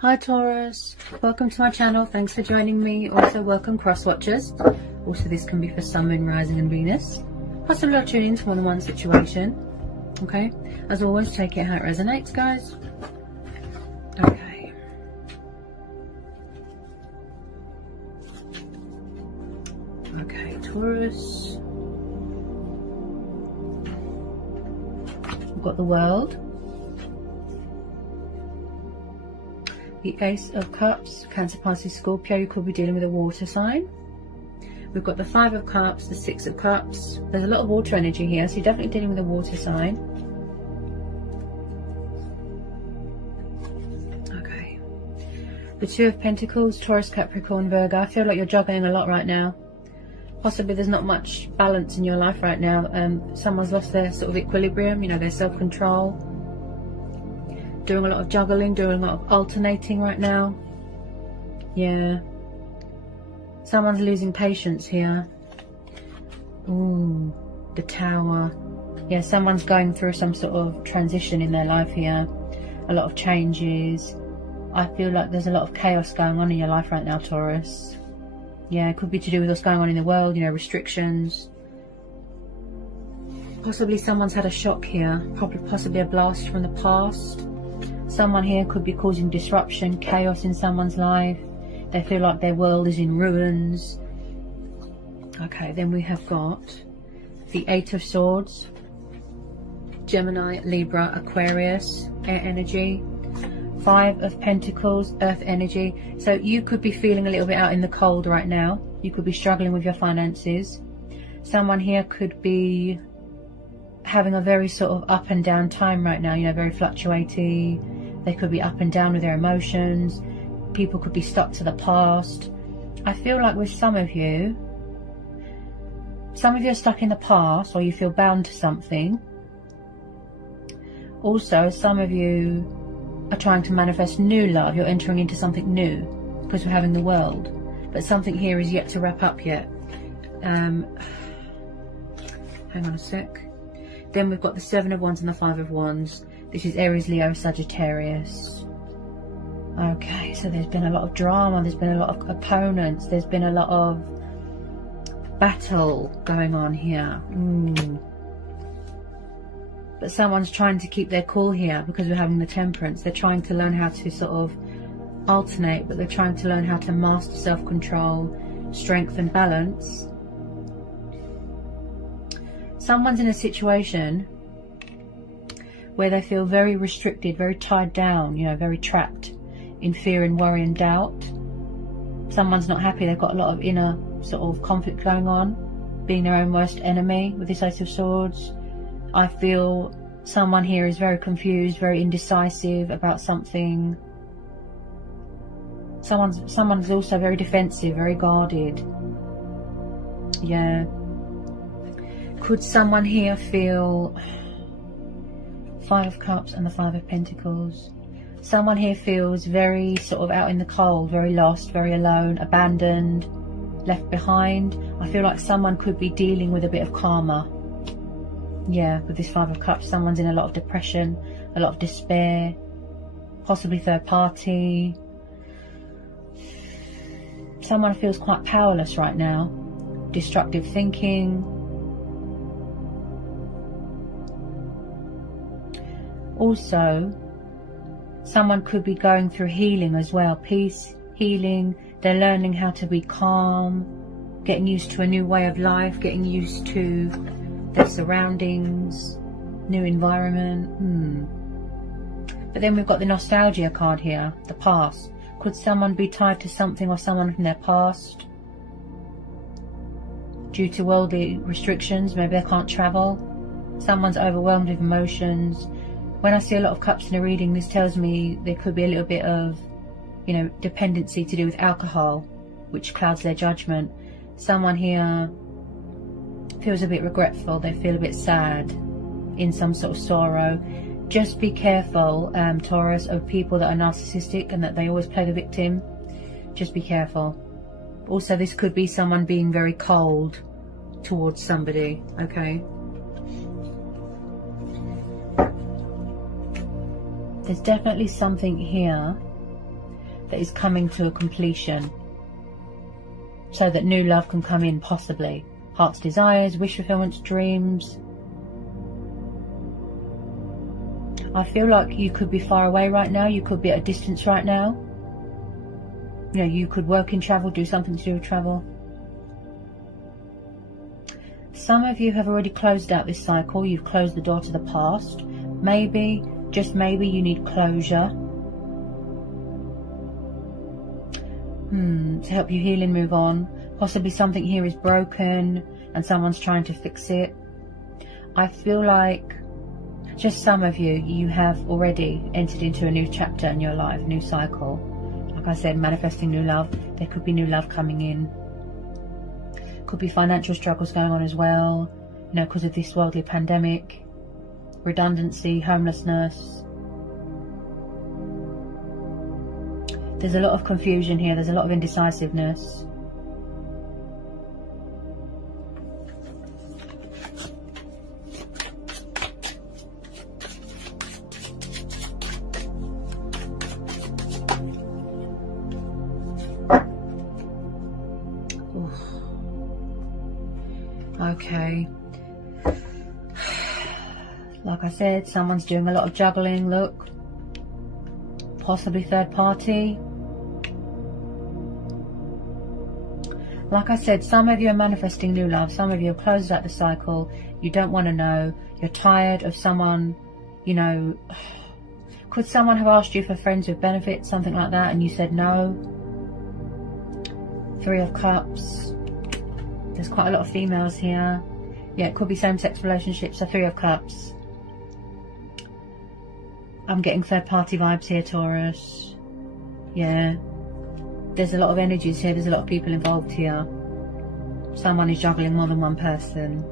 Hi Taurus, welcome to my channel. Thanks for joining me. Also welcome cross watchers. Also this can be for Sun, Moon, Rising and Venus. Possibly I'll tune into one-on-one situation. Okay, as always, take it how it resonates, guys. Okay. Okay, Taurus. We've got the World. The Ace of Cups, Cancer, Pisces, Scorpio. You could be dealing with a water sign. We've got the Five of Cups, the Six of Cups. There's a lot of water energy here, so you're definitely dealing with a water sign. Okay. The Two of Pentacles, Taurus, Capricorn, Virgo. I feel like you're juggling a lot right now. Possibly there's not much balance in your life right now. Someone's lost their sort of equilibrium, you know, their self-control. Doing a lot of juggling, doing a lot of alternating right now. Yeah. Someone's losing patience here. Ooh, the Tower. Yeah, someone's going through some sort of transition in their life here. A lot of changes. I feel like there's a lot of chaos going on in your life right now, Taurus. Yeah, it could be to do with what's going on in the world, you know, restrictions. Possibly someone's had a shock here. Possibly a blast from the past. Someone here could be causing disruption, chaos in someone's life. They feel like their world is in ruins. Okay, then we have got the Eight of Swords, Gemini, Libra, Aquarius, air energy. Five of Pentacles, earth energy. So you could be feeling a little bit out in the cold right now. You could be struggling with your finances. Someone here could be having a very sort of up and down time right now, you know, very fluctuating. They could be up and down with their emotions. People could be stuck to the past. I feel like with some of you are stuck in the past, or you feel bound to something. Also, some of you are trying to manifest new love. You're entering into something new because we're having the World. But something here is yet to wrap up yet. Hang on a sec. Then we've got the Seven of Wands and the Five of Wands. This is Aries, Leo, Sagittarius. Okay, so there's been a lot of drama. There's been a lot of opponents. There's been a lot of battle going on here. But someone's trying to keep their cool here because we're having the Temperance. They're trying to learn how to sort of alternate, but they're trying to learn how to master self-control, strength and balance. Someone's in a situation where they feel very restricted, very tied down, you know, very trapped in fear and worry and doubt. Someone's not happy. They've got a lot of inner sort of conflict going on, being their own worst enemy with this Ace of Swords. I feel someone here is very confused, very indecisive about something. Someone's also very defensive, very guarded. Yeah. Could someone here feel Five of Cups and the Five of Pentacles? Someone here feels very sort of out in the cold, very lost, very alone, abandoned, left behind. I feel like someone could be dealing with a bit of karma. Yeah, with this Five of Cups, someone's in a lot of depression, a lot of despair, possibly third party. Someone feels quite powerless right now, destructive thinking. Also, someone could be going through healing as well. Peace, healing. They're learning how to be calm, getting used to a new way of life, getting used to their surroundings, new environment. But then we've got the nostalgia card here, the past. Could someone be tied to something or someone from their past? Due to worldly restrictions, maybe they can't travel. Someone's overwhelmed with emotions. When I see a lot of cups in a reading, this tells me there could be a little bit of, you know, dependency to do with alcohol, which clouds their judgment. Someone here feels a bit regretful. They feel a bit sad, in some sort of sorrow. Just be careful, Taurus, of people that are narcissistic and that they always play the victim. Just be careful. Also, this could be someone being very cold towards somebody, okay? There's definitely something here that is coming to a completion, so that new love can come in, possibly. Heart's desires, wish fulfillments, dreams. I feel like you could be far away right now. You could be at a distance right now. You know, you could work in travel, do something to do with travel. Some of you have already closed out this cycle. You've closed the door to the past. Maybe, just maybe, you need closure. To help you heal and move on. Possibly something here is broken and someone's trying to fix it. I feel like just some of you, you have already entered into a new chapter in your life, new cycle. Like I said, manifesting new love. There could be new love coming in. Could be financial struggles going on as well, you know, because of this worldly pandemic. Redundancy, homelessness. There's a lot of confusion here. There's a lot of indecisiveness. Okay. Like I said, someone's doing a lot of juggling, look. Possibly third party. Like I said, some of you are manifesting new love. Some of you have closed out the cycle. You don't want to know. You're tired of someone, you know. Could someone have asked you for friends with benefits, something like that, and you said no? Three of Cups. There's quite a lot of females here. Yeah, it could be same-sex relationships. So Three of Cups. I'm getting third-party vibes here, Taurus. Yeah. There's a lot of energies here. There's a lot of people involved here. Someone is juggling more than one person.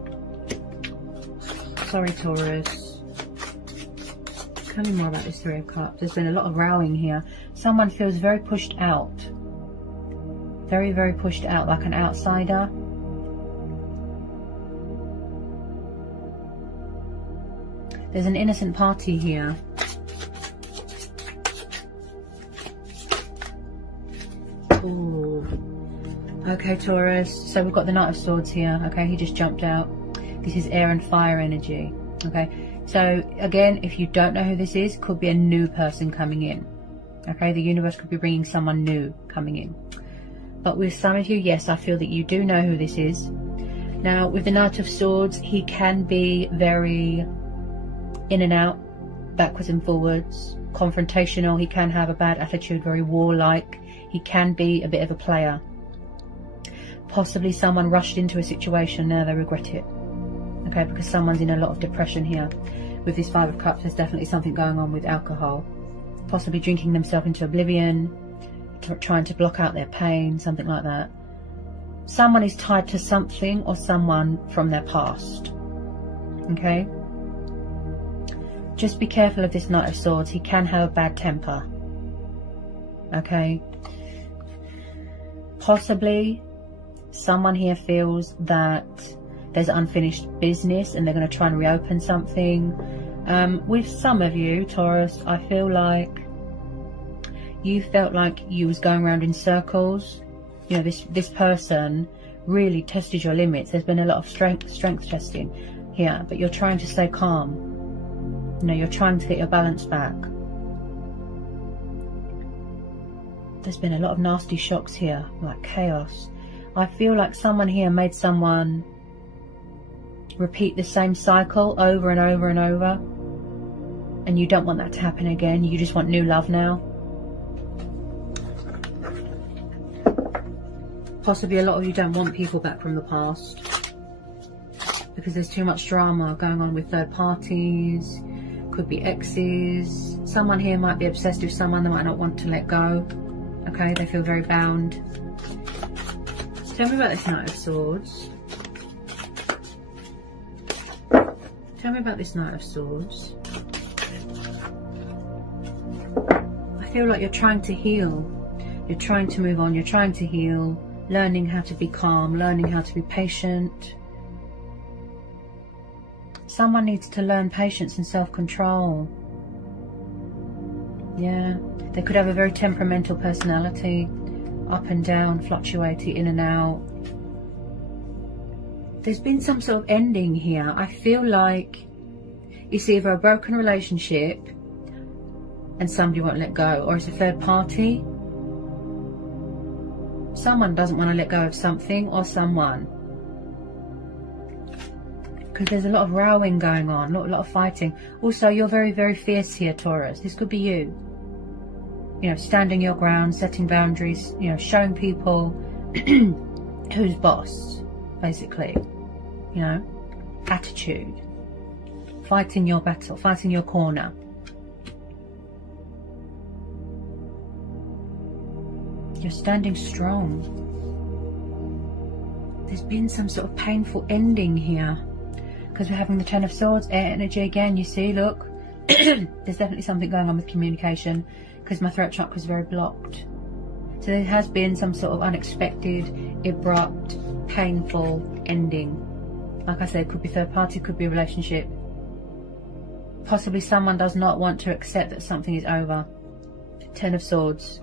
Sorry, Taurus. Tell me more about this Three of Cups. There's been a lot of rowing here. Someone feels very pushed out. Very, very pushed out, like an outsider. There's an innocent party here. Ooh. Okay, Taurus. So we've got the Knight of Swords here. Okay, he just jumped out. This is air and fire energy. Okay, so again, if you don't know who this is, could be a new person coming in. Okay, the universe could be bringing someone new coming in. But with some of you, yes, I feel that you do know who this is. Now, with the Knight of Swords, he can be very in and out, backwards and forwards, confrontational. He can have a bad attitude, very warlike. He can be a bit of a player. Possibly someone rushed into a situation, now they regret it. Okay, because someone's in a lot of depression here. With this Five of Cups, there's definitely something going on with alcohol. Possibly drinking themselves into oblivion, trying to block out their pain, something like that. Someone is tied to something or someone from their past. Okay? Just be careful of this Knight of Swords. He can have a bad temper. Okay? Possibly someone here feels that there's unfinished business and they're going to try and reopen something. With some of you, Taurus, I feel like you felt like you was going around in circles. You know, this person really tested your limits. There's been a lot of strength testing here, but you're trying to stay calm. You know, you're trying to get your balance back. There's been a lot of nasty shocks here, like chaos. I feel like someone here made someone repeat the same cycle over and over and over. And you don't want that to happen again. You just want new love now. Possibly a lot of you don't want people back from the past, because there's too much drama going on with third parties. Could be exes. Someone here might be obsessed with someone they might not want to let go. Okay, they feel very bound. Tell me about this Knight of Swords. Tell me about this Knight of Swords. I feel like you're trying to heal. You're trying to move on. You're trying to heal. Learning how to be calm. Learning how to be patient. Someone needs to learn patience and self-control. Yeah, they could have a very temperamental personality, up and down, fluctuating in and out. There's been some sort of ending here. I feel like it's either a broken relationship and somebody won't let go, or it's a third party. Someone doesn't want to let go of something or someone. Because there's a lot of rowing going on, a lot of fighting. Also, you're very, very fierce here, Taurus. This could be you. You know, standing your ground, setting boundaries, you know, showing people who's boss, basically. You know, attitude. Fighting your battle, fighting your corner. You're standing strong. There's been some sort of painful ending here. Because we're having the Ten of Swords, air energy again, you see, look. There's definitely something going on with communication. Because my throat chakra is very blocked. So there has been some sort of unexpected, abrupt, painful ending. Like I said, could be third party, could be a relationship. Possibly someone does not want to accept that something is over. Ten of Swords.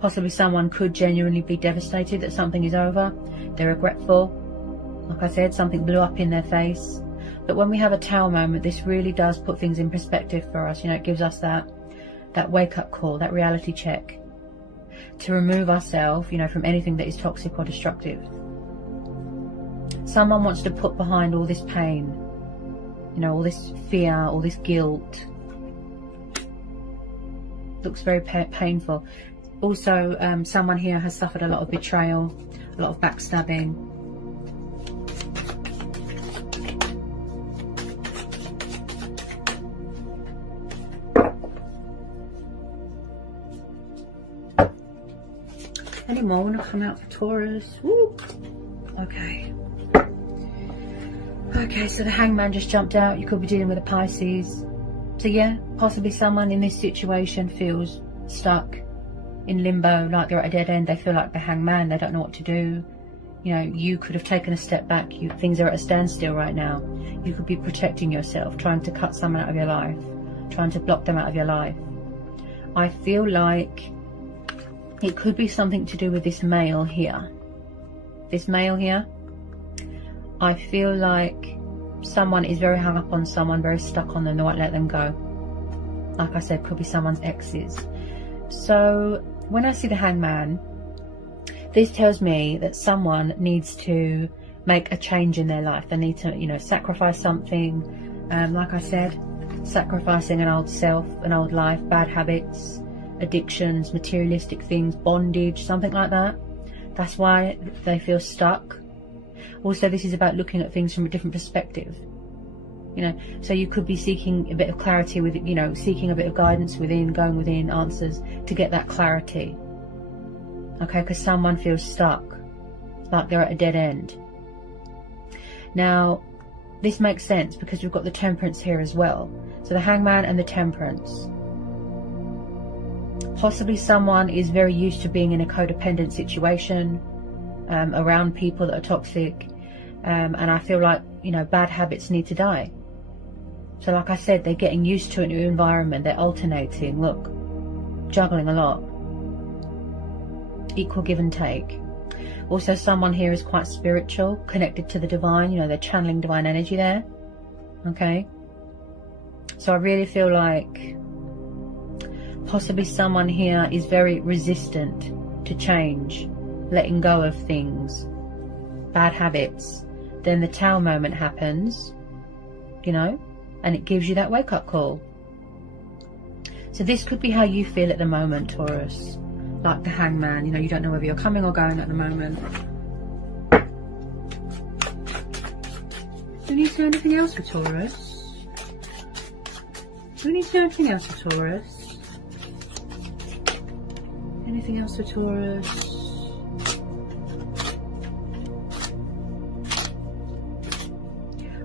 Possibly someone could genuinely be devastated that something is over. They're regretful. Like I said, something blew up in their face. But when we have a Tower moment, this really does put things in perspective for us. You know, it gives us that wake-up call, that reality check. To remove ourselves, you know, from anything that is toxic or destructive. Someone wants to put behind all this pain. You know, all this fear, all this guilt. Looks very painful. Also, someone here has suffered a lot of betrayal, a lot of backstabbing. Any more want to come out for Taurus? Woo. Okay. Okay, so the Hangman just jumped out. You could be dealing with a Pisces. So yeah, possibly someone in this situation feels stuck in limbo, like they're at a dead end. They feel like the Hangman, they don't know what to do. You know, you could have taken a step back. Things are at a standstill right now. You could be protecting yourself, trying to cut someone out of your life, trying to block them out of your life. I feel like it could be something to do with this male here. This male here. I feel like someone is very hung up on someone, very stuck on them, they won't let them go. Like I said, could be someone's exes. So when I see the Hangman, this tells me that someone needs to make a change in their life. They need to, you know, sacrifice something. Like I said, sacrificing an old self, an old life, bad habits, addictions, materialistic things, bondage, something like that. That's why they feel stuck. Also, this is about looking at things from a different perspective. You know, so you could be seeking a bit of clarity with, you know, seeking a bit of guidance within, going within answers to get that clarity. Okay, because someone feels stuck, like they're at a dead end. Now, this makes sense because we've got the Temperance here as well. So the Hangman and the Temperance. Possibly someone is very used to being in a codependent situation, around people that are toxic, and I feel like, you know, bad habits need to die. So like I said, they're getting used to a new environment, they're alternating, look, juggling a lot, equal give and take. Also, someone here is quite spiritual, connected to the divine, you know, they're channeling divine energy there. Okay, so I really feel like possibly someone here is very resistant to change, letting go of things, bad habits. Then the Tower moment happens, you know, and it gives you that wake-up call. So this could be how you feel at the moment, Taurus. Like the Hangman, you know, you don't know whether you're coming or going at the moment. Do we need to do anything else for Taurus? Do we need to do anything else for Taurus? Anything else for Taurus?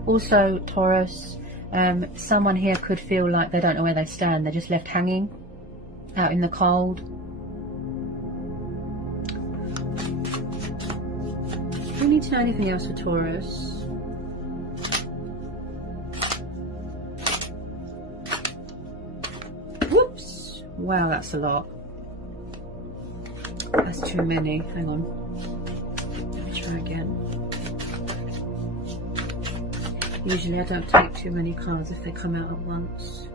Also, Taurus, someone here could feel like they don't know where they stand. They're just left hanging out in the cold. Do we need to know anything else for Taurus? Whoops. Wow, that's a lot. That's too many. Hang on. Let me try again. Usually I don't take too many cards if they come out at once.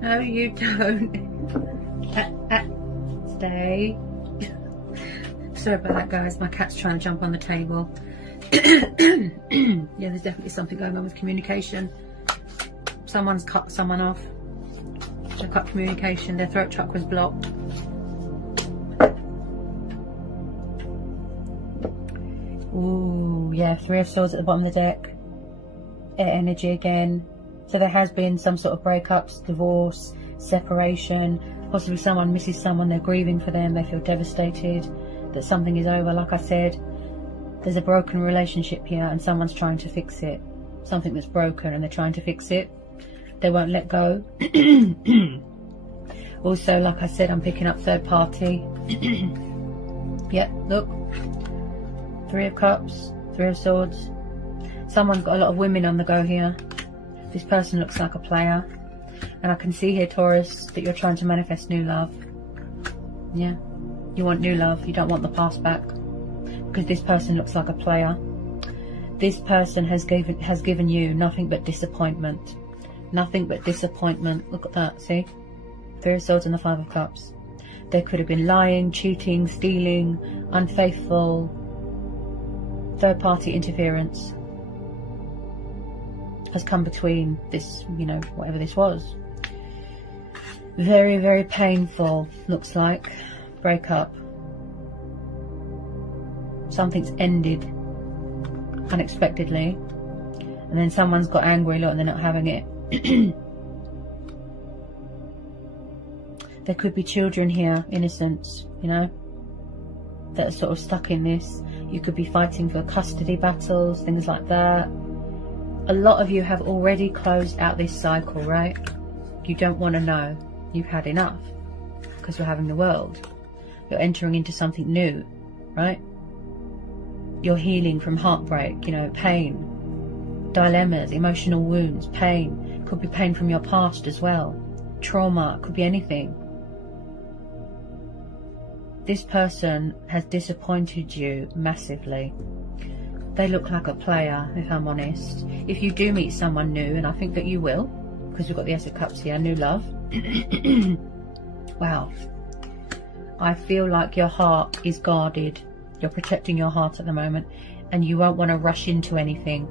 No, you don't. Stay. Sorry about that, guys. My cat's trying to jump on the table. Yeah, there's definitely something going on with communication. Someone's cut someone off. They cut communication. Their throat chakra's blocked. Ooh, yeah, 3 of Swords at the bottom of the deck. Air energy again. So there has been some sort of breakups, divorce, separation. Possibly someone misses someone, they're grieving for them, they feel devastated that something is over. Like I said, there's a broken relationship here and someone's trying to fix it. Something that's broken and they're trying to fix it. They won't let go. Also, like I said, I'm picking up third party. Yep, look. 3 of Cups, 3 of Swords. Someone's got a lot of women on the go here. This person looks like a player. And I can see here, Taurus, that you're trying to manifest new love. Yeah. You want new love. You don't want the past back. Because this person looks like a player. This person has given you nothing but disappointment. Nothing but disappointment. Look at that, see? 3 of Swords and the 5 of Cups. There could have been lying, cheating, stealing, unfaithful, third-party interference has come between this, you know, whatever this was. Very, very painful, looks like. Breakup. Something's ended unexpectedly. And then someone's got angry, look, and they're not having it. There could be children here, innocents, you know, that are sort of stuck in this. You could be fighting for custody battles, things like that. A lot of you have already closed out this cycle, right? You don't want to know. You've had enough because you're having the world. You're entering into something new, right? You're healing from heartbreak, you know, pain, dilemmas, emotional wounds, pain. Could be pain from your past as well. Trauma, could be anything. This person has disappointed you massively. They look like a player, if I'm honest. If you do meet someone new, and I think that you will, because we've got the Ace of Cups here, new love. Wow. I feel like your heart is guarded. You're protecting your heart at the moment, and you won't want to rush into anything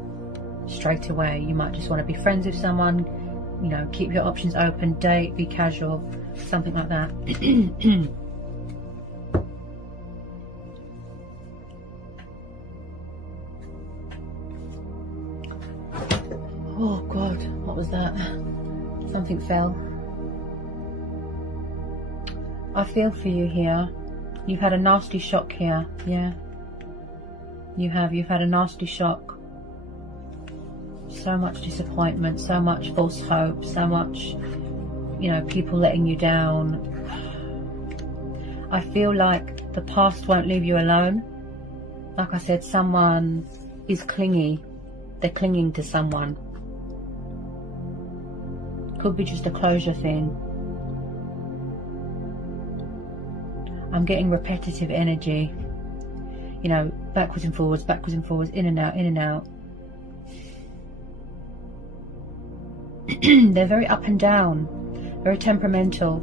straight away. You might just want to be friends with someone, you know, keep your options open, date, be casual, something like that. Oh God, what was that? Something fell. I feel for you here. You've had a nasty shock here, yeah. You've had a nasty shock. So much disappointment, so much false hope, so much, you know, people letting you down. I feel like the past won't leave you alone. Like I said, someone is clingy. They're clinging to someone. Could be just a closure thing. I'm getting repetitive energy. You know, backwards and forwards, in and out, in and out. They're very up and down, very temperamental,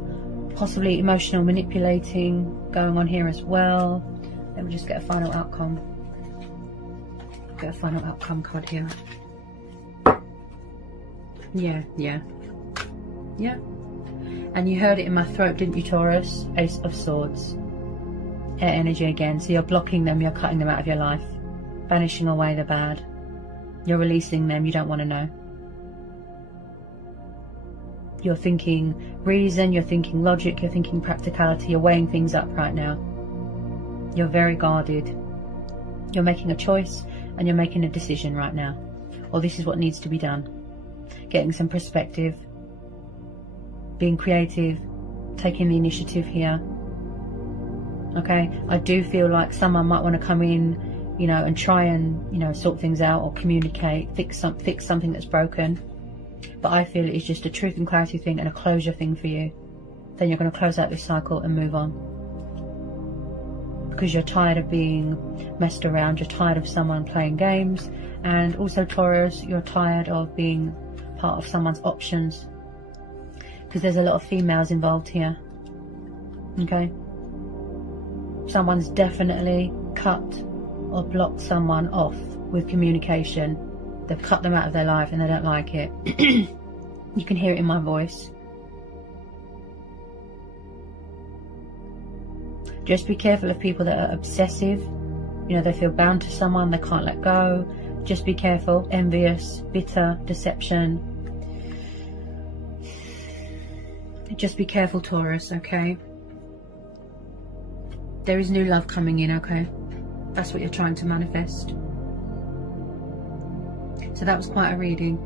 possibly emotional manipulating going on here as well. Let me just get a final outcome. Get a final outcome card here. Yeah. And you heard it in my throat, didn't you, Taurus? Ace of Swords. Air energy again. So you're blocking them, you're cutting them out of your life. Banishing away the bad. You're releasing them, you don't want to know. You're thinking reason, you're thinking logic, you're thinking practicality, you're weighing things up right now. You're very guarded. You're making a choice and you're making a decision right now, or this is what needs to be done. Getting some perspective, being creative, taking the initiative here. Okay, I do feel like someone might want to come in, you know, and try and, you know, sort things out or communicate, fix something that's broken. But I feel it's just a truth and clarity thing and a closure thing for you. Then you're going to close out this cycle and move on. Because you're tired of being messed around, you're tired of someone playing games, and also Taurus, you're tired of being part of someone's options. Because there's a lot of females involved here. Okay? Someone's definitely cut or blocked someone off with communication. They've cut them out of their life and they don't like it. You can hear it in my voice. Just be careful of people that are obsessive. You know, they feel bound to someone, they can't let go. Just be careful. Envious, bitter, deception. Just be careful, Taurus, okay? There is new love coming in, okay? That's what you're trying to manifest. So that was quite a reading.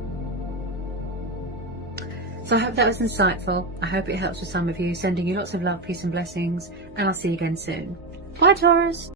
So I hope that was insightful. I hope it helps with some of you. Sending you lots of love, peace and blessings. And I'll see you again soon. Bye, Taurus.